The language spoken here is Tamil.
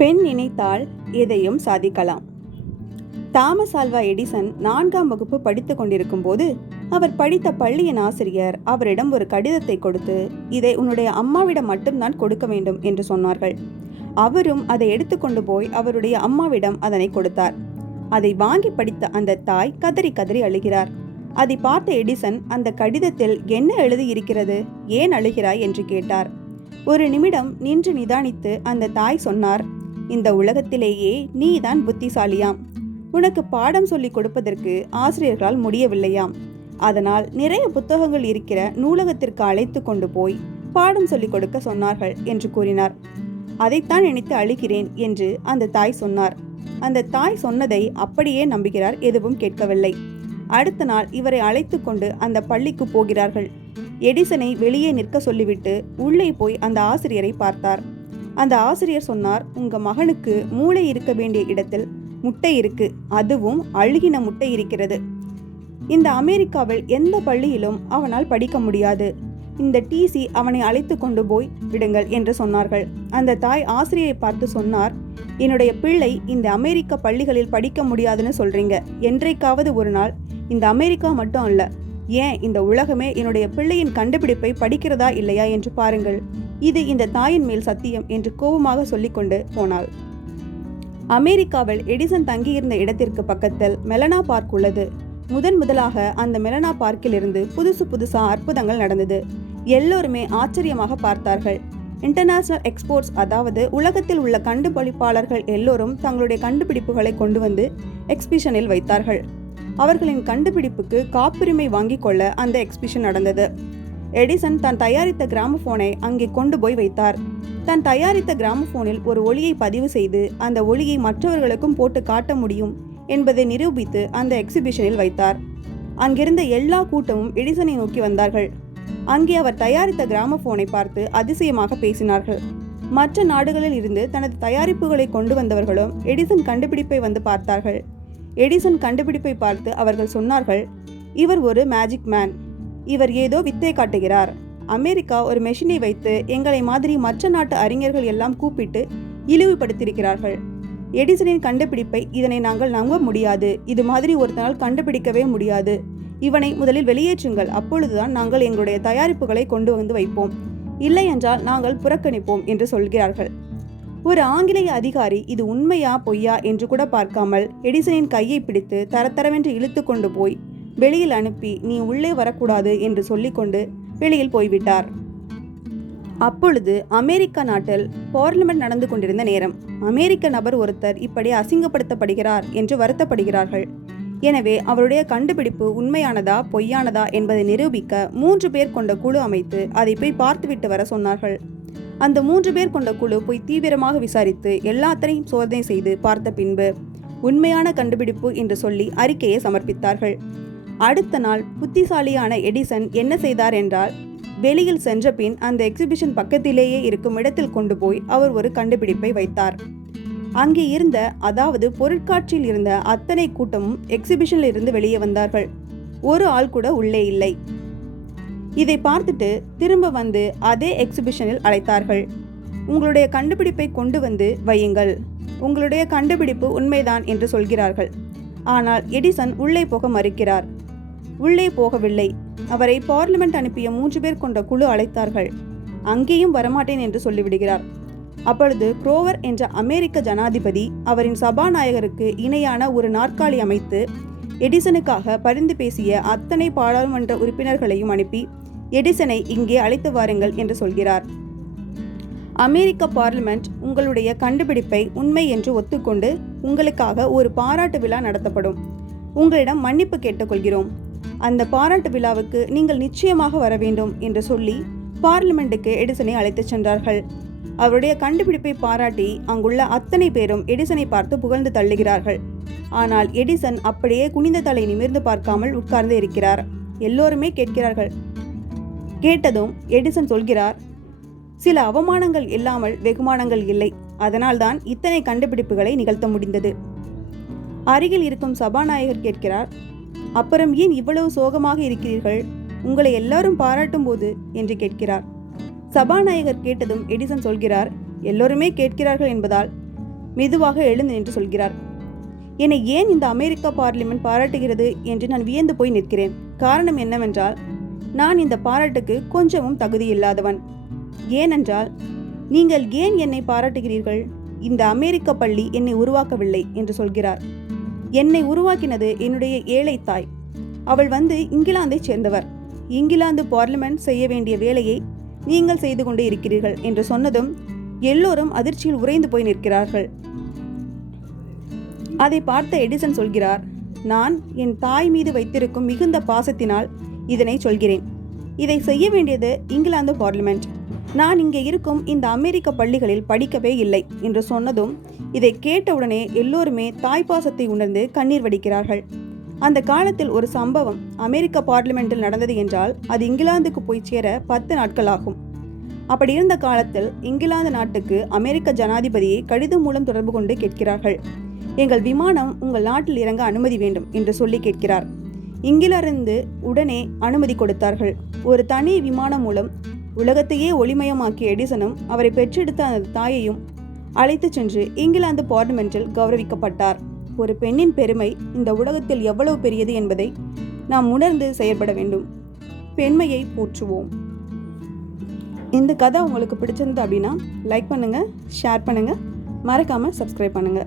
பெண் நினைத்தால் எதையும் சாதிக்கலாம். தாமஸ் ஆல்வா எடிசன் நான்காம் வகுப்பு படித்துக் கொண்டிருக்கும் போது அவர் படித்த பள்ளியின் ஆசிரியர் அவரிடம் ஒரு கடிதத்தை கொடுத்து இதை உன்னுடைய அம்மாவிடம் மட்டும்தான் கொடுக்க வேண்டும் என்று சொன்னார்கள். அவரும் அதை எடுத்துக்கொண்டு போய் அவருடைய அம்மாவிடம் அதனை கொடுத்தார். அதை வாங்கி படித்த அந்த தாய் கதறி கதறி அழுகிறார். அதை பார்த்த எடிசன் அந்த கடிதத்தில் என்ன எழுதி இருக்கிறது ஏன் அழுகிறாய்? என்று கேட்டார். ஒரு நிமிடம் நின்று நிதானித்து அந்த தாய் சொன்னார் இந்த உலகத்திலேயே நீதான் புத்திசாலியாம். உனக்கு பாடம் சொல்லிக் கொடுப்பதற்கு ஆசிரியர்களால் முடியவில்லையாம். அதனால் நிறைய புத்தகங்கள் இருக்கிற நூலகத்திற்கு அழைத்து கொண்டு போய் பாடம் சொல்லிக் கொடுக்க சொன்னார்கள் என்று கூறினார். அதைத்தான் நினைத்து அழுகிறேன் என்று அந்த தாய் சொன்னார். அந்த தாய் சொன்னதை அப்படியே நம்புகிறார் எதுவும் கேட்கவில்லை. அடுத்த நாள் இவரை அழைத்து கொண்டு அந்த பள்ளிக்கு போகிறார்கள். எடிசனை வெளியே நிற்க சொல்லிவிட்டு உள்ளே போய் அந்த ஆசிரியரை பார்த்தார். அந்த ஆசிரியர் சொன்னார் உங்க மகனுக்கு மூளை இருக்க வேண்டிய இடத்தில் முட்டை இருக்கு அதுவும் அழுகின முட்டை இருக்கிறது. இந்த அமெரிக்காவில் எந்த பள்ளியிலும் அவனால் படிக்க முடியாது. இந்த டிசி அவனை அழைத்து கொண்டு போய் விடுங்கள் என்று சொன்னார்கள். அந்த தாய் ஆசிரியரை பார்த்து சொன்னார் என்னுடைய பிள்ளை இந்த அமெரிக்க பள்ளிகளில் படிக்க முடியாதுன்னு சொல்றீங்க. என்றைக்காவது ஒரு நாள் இந்த அமெரிக்கா மட்டும் அல்ல ஏன் இந்த உலகமே என்னுடைய பிள்ளையின் கண்டுபிடிப்பை படிக்கிறதா இல்லையா என்று பாருங்கள். இது இந்த தாயின் மேல் சத்தியம் என்று கோபமாக சொல்லிக்கொண்டு போனாள். அமெரிக்காவில் எடிசன் தங்கியிருந்த இடத்திற்கு பக்கத்தில் மெலனா பார்க் உள்ளது. முதன் முதலாக அந்த மெலனா பார்க்கிலிருந்து புதுசு புதுசா அற்புதங்கள் நடந்தது. எல்லோருமே ஆச்சரியமாக பார்த்தார்கள். இன்டர்நேஷனல் எக்ஸ்போர்ட்ஸ் அதாவது உலகத்தில் உள்ள கண்டுபிடிப்பாளர்கள் எல்லோரும் தங்களுடைய கண்டுபிடிப்புகளை கொண்டு வந்து எக்ஸ்பிஷனில் வைத்தார்கள். அவர்களின் கண்டுபிடிப்புக்கு காப்புரிமை வாங்கிக் கொள்ள அந்த எக்ஸ்பிஷன் நடந்தது. எடிசன் தான் தயாரித்த கிராமபோனை அங்கே கொண்டு போய் வைத்தார். தான் தயாரித்த கிராமபோனில் ஒரு ஒளியை பதிவு செய்து அந்த ஒளியை மற்றவர்களுக்கும் போட்டு காட்ட முடியும் என்பதை நிரூபித்து அந்த எக்ஸிபிஷனில் வைத்தார். அங்கிருந்த எல்லா கூட்டமும் எடிசனை நோக்கி வந்தார்கள். அங்கே அவர் தயாரித்த கிராமபோனை பார்த்து அதிசயமாக பேசினார்கள். மற்ற நாடுகளில் இருந்து தனது தயாரிப்புகளை கொண்டு வந்தவர்களும் எடிசன் கண்டுபிடிப்பை வந்து பார்த்தார்கள். எடிசன் கண்டுபிடிப்பை பார்த்து அவர்கள் சொன்னார்கள் இவர் ஒரு மேஜிக் மேன். இவர் ஏதோ வித்தை காட்டுகிறார். அமெரிக்கா ஒரு மெஷினை வைத்து எங்களை மாதிரி மற்ற நாட்டு அறிஞர்கள் எல்லாம் கூப்பிட்டு இழிவுபடுத்தியிருக்கிறார்கள். எடிசனின் கண்டுபிடிப்பை இதனை நாங்கள் நம்ப முடியாது. இது மாதிரி ஒருத்தனால் கண்டுபிடிக்கவே முடியாது. இவனை முதலில் வெளியேற்றுங்கள். அப்பொழுதுதான் நாங்கள் எங்களுடைய தயாரிப்புகளை கொண்டு வந்து வைப்போம். இல்லை என்றால் நாங்கள் புறக்கணிப்போம் என்று சொல்கிறார்கள். ஒரு ஆங்கிலேய அதிகாரி இது உண்மையா பொய்யா? என்று கூட பார்க்காமல் எடிசனின் கையை பிடித்து தரத்தரவென்று இழுத்து கொண்டு போய் வெளியில் அனுப்பி நீ உள்ளே வரக்கூடாது என்று சொல்லிக்கொண்டு வெளியில் போய்விட்டார். அப்பொழுது அமெரிக்க நாட்டில் பார்லிமெண்ட் நடந்து கொண்டிருந்த நேரம். அமெரிக்க நபர் ஒருத்தர் இப்படி அசிங்கப்படுத்தப்படுகிறார் என்று வருத்தப்படுகிறார்கள். எனவே அவருடைய கண்டுபிடிப்பு உண்மையானதா பொய்யானதா என்பதை நிரூபிக்க மூன்று பேர் கொண்ட குழு அமைத்து அதை போய் பார்த்துவிட்டு வர சொன்னார்கள். அந்த மூன்று பேர் கொண்ட குழு போய் தீவிரமாக விசாரித்து எல்லாத்தரையும் சோதனை செய்து பார்த்த பின்பு உண்மையான கண்டுபிடிப்பு என்று சொல்லி அறிக்கையை சமர்ப்பித்தார்கள். அடுத்த நாள் புத்திசாலியான எடிசன் என்ன செய்தார் என்றால் வெளியில் சென்ற பின் அந்த எக்ஸிபிஷன் பக்கத்திலேயே இருக்கும் இடத்தில் கொண்டு போய் அவர் ஒரு கண்டுபிடிப்பை வைத்தார். அங்கே இருந்த அதாவது பொருட்காட்சியில் இருந்த அத்தனை கூட்டமும் எக்ஸிபிஷனில் இருந்து வெளியே வந்தார்கள். ஒரு ஆள் கூட உள்ளே இல்லை. இதை பார்த்துட்டு திரும்ப வந்து அதே எக்ஸிபிஷனில் அழைத்தார்கள். உங்களுடைய கண்டுபிடிப்பை கொண்டு வந்து வையுங்கள். உங்களுடைய கண்டுபிடிப்பு உண்மைதான் என்று சொல்கிறார்கள். ஆனால் எடிசன் உள்ளே போக மறுக்கிறார். உள்ளே போகவில்லை. அவரை பார்லிமெண்ட் அனுப்பிய மூன்று பேர் கொண்ட குழு அழைத்தார்கள். அங்கேயும் வரமாட்டேன் என்று சொல்லிவிடுகிறார். அப்பொழுது குரோவர் என்ற அமெரிக்க ஜனாதிபதி அவரின் சபாநாயகருக்கு இணையான ஒரு நாற்காலி அமைத்து எடிசனுக்காக பரிந்து பேசிய அத்தனை பாராளுமன்ற உறுப்பினர்களையும் அனுப்பி எடிசனை இங்கே அழைத்து வாருங்கள் என்று சொல்கிறார். அமெரிக்க பார்லிமெண்ட் உங்களுடைய கண்டுபிடிப்பை உண்மை என்று ஒத்துக்கொண்டு உங்களுக்காக ஒரு பாராட்டு விழா நடத்தப்படும். உங்களிடம் மன்னிப்பு கேட்டுக்கொள்கிறோம். அந்த பாராட்டு விழாவுக்கு நீங்கள் நிச்சயமாக வர வேண்டும் என்று சொல்லி பார்லிமெண்ட்டுக்கு எடிசனை அழைத்துச் சென்றார்கள். அவருடைய கண்டுபிடிப்பை பாராட்டி அங்குள்ள அத்தனை பேரும் எடிசனை பார்த்து புகழ்ந்து தள்ளுகிறார்கள். ஆனால் எடிசன் அப்படியே குனிந்த தலை நிமிர்ந்து பார்க்காமல் உட்கார்ந்து இருக்கிறார். எல்லோருமே கேட்கிறார்கள். கேட்டதும் எடிசன் சொல்கிறார் சில அவமானங்கள் இல்லாமல் வெகுமானங்கள் இல்லை. அதனால்தான் இத்தனை கண்டுபிடிப்புகளை நிகழ்த்த முடிந்தது. அருகில் இருக்கும் சபாநாயகர் கேட்கிறார் அப்புறம் ஏன் இவ்வளவு சோகமாக இருக்கிறீர்கள்? உங்களை எல்லாரும் பாராட்டும் போது என்று கேட்கிறார். சபாநாயகர் கேட்டதும் எடிசன் சொல்கிறார் எல்லோருமே கேட்கிறார்கள் என்பதால் மெதுவாக எழுந்து நின்று சொல்கிறார். என்னை ஏன் இந்த அமெரிக்க பார்லிமெண்ட் பாராட்டுகிறது? என்று நான் வியந்து போய் நிற்கிறேன். காரணம் என்னவென்றால் நான் இந்த பாராட்டுக்கு கொஞ்சமும் தகுதியில்லாதவன் ஏனென்றால் நீங்கள் ஏன் என்னை பாராட்டுகிறீர்கள்? இந்த அமெரிக்க பள்ளி என்னை உருவாக்கவில்லை என்று சொல்கிறார். என்னை உருவாக்கினது என்னுடைய ஏழை தாய். அவள் வந்து இங்கிலாந்தைச் சேர்ந்தவர். இங்கிலாந்து பார்லிமெண்ட் செய்ய வேண்டிய வேலையை நீங்கள் செய்து கொண்டே இருக்கிறீர்கள் என்று சொன்னதும் எல்லோரும் அதிர்ச்சியில் உறைந்து போய் நிற்கிறார்கள். அதை பார்த்த எடிசன் சொல்கிறார் நான் என் தாய் மீது வைத்திருக்கும் மிகுந்த பாசத்தினால் இதனை சொல்கிறேன். இதை செய்ய வேண்டியது இங்கிலாந்து பார்லிமெண்ட் நான் இங்கே இருக்கும் இந்த அமெரிக்க பள்ளிகளில் படிக்கவே இல்லை என்று சொன்னதும் இதை கேட்டவுடனே எல்லோருமே தாய்ப்பாசத்தை உணர்ந்து கண்ணீர் வடிக்கிறார்கள். அந்த காலத்தில் ஒரு சம்பவம் அமெரிக்க பார்லிமெண்டில் நடந்தது என்றால் அது இங்கிலாந்துக்கு போய் சேர பத்து நாட்கள் ஆகும் அப்படி இருந்த காலத்தில் இங்கிலாந்து நாட்டுக்கு அமெரிக்க ஜனாதிபதியை கடிதம் மூலம் தொடர்பு கொண்டு கேட்கிறார்கள். எங்கள் விமானம் உங்கள் நாட்டில் இறங்க அனுமதி வேண்டும் என்று சொல்லி கேட்கிறார். இங்கிலிருந்து உடனே அனுமதி கொடுத்தார்கள். ஒரு தனி விமானம் மூலம் உலகத்தையே ஒளிமயமாக்கிய எடிசனும் அவரை பெற்றெடுத்த அந்த தாயையும் அழைத்துச் சென்று இங்கிலாந்து பார்லிமெண்டில் கௌரவிக்கப்பட்டார். ஒரு பெண்ணின் பெருமை இந்த உலகத்தில் எவ்வளவு பெரியது என்பதை நாம் உணர்ந்து செயல்பட வேண்டும். பெண்மையை போற்றுவோம். இந்த கதை உங்களுக்கு பிடிச்சிருந்தது அப்படின்னா லைக் பண்ணுங்கள் ஷேர் பண்ணுங்கள் மறக்காமல் சப்ஸ்கிரைப் பண்ணுங்கள்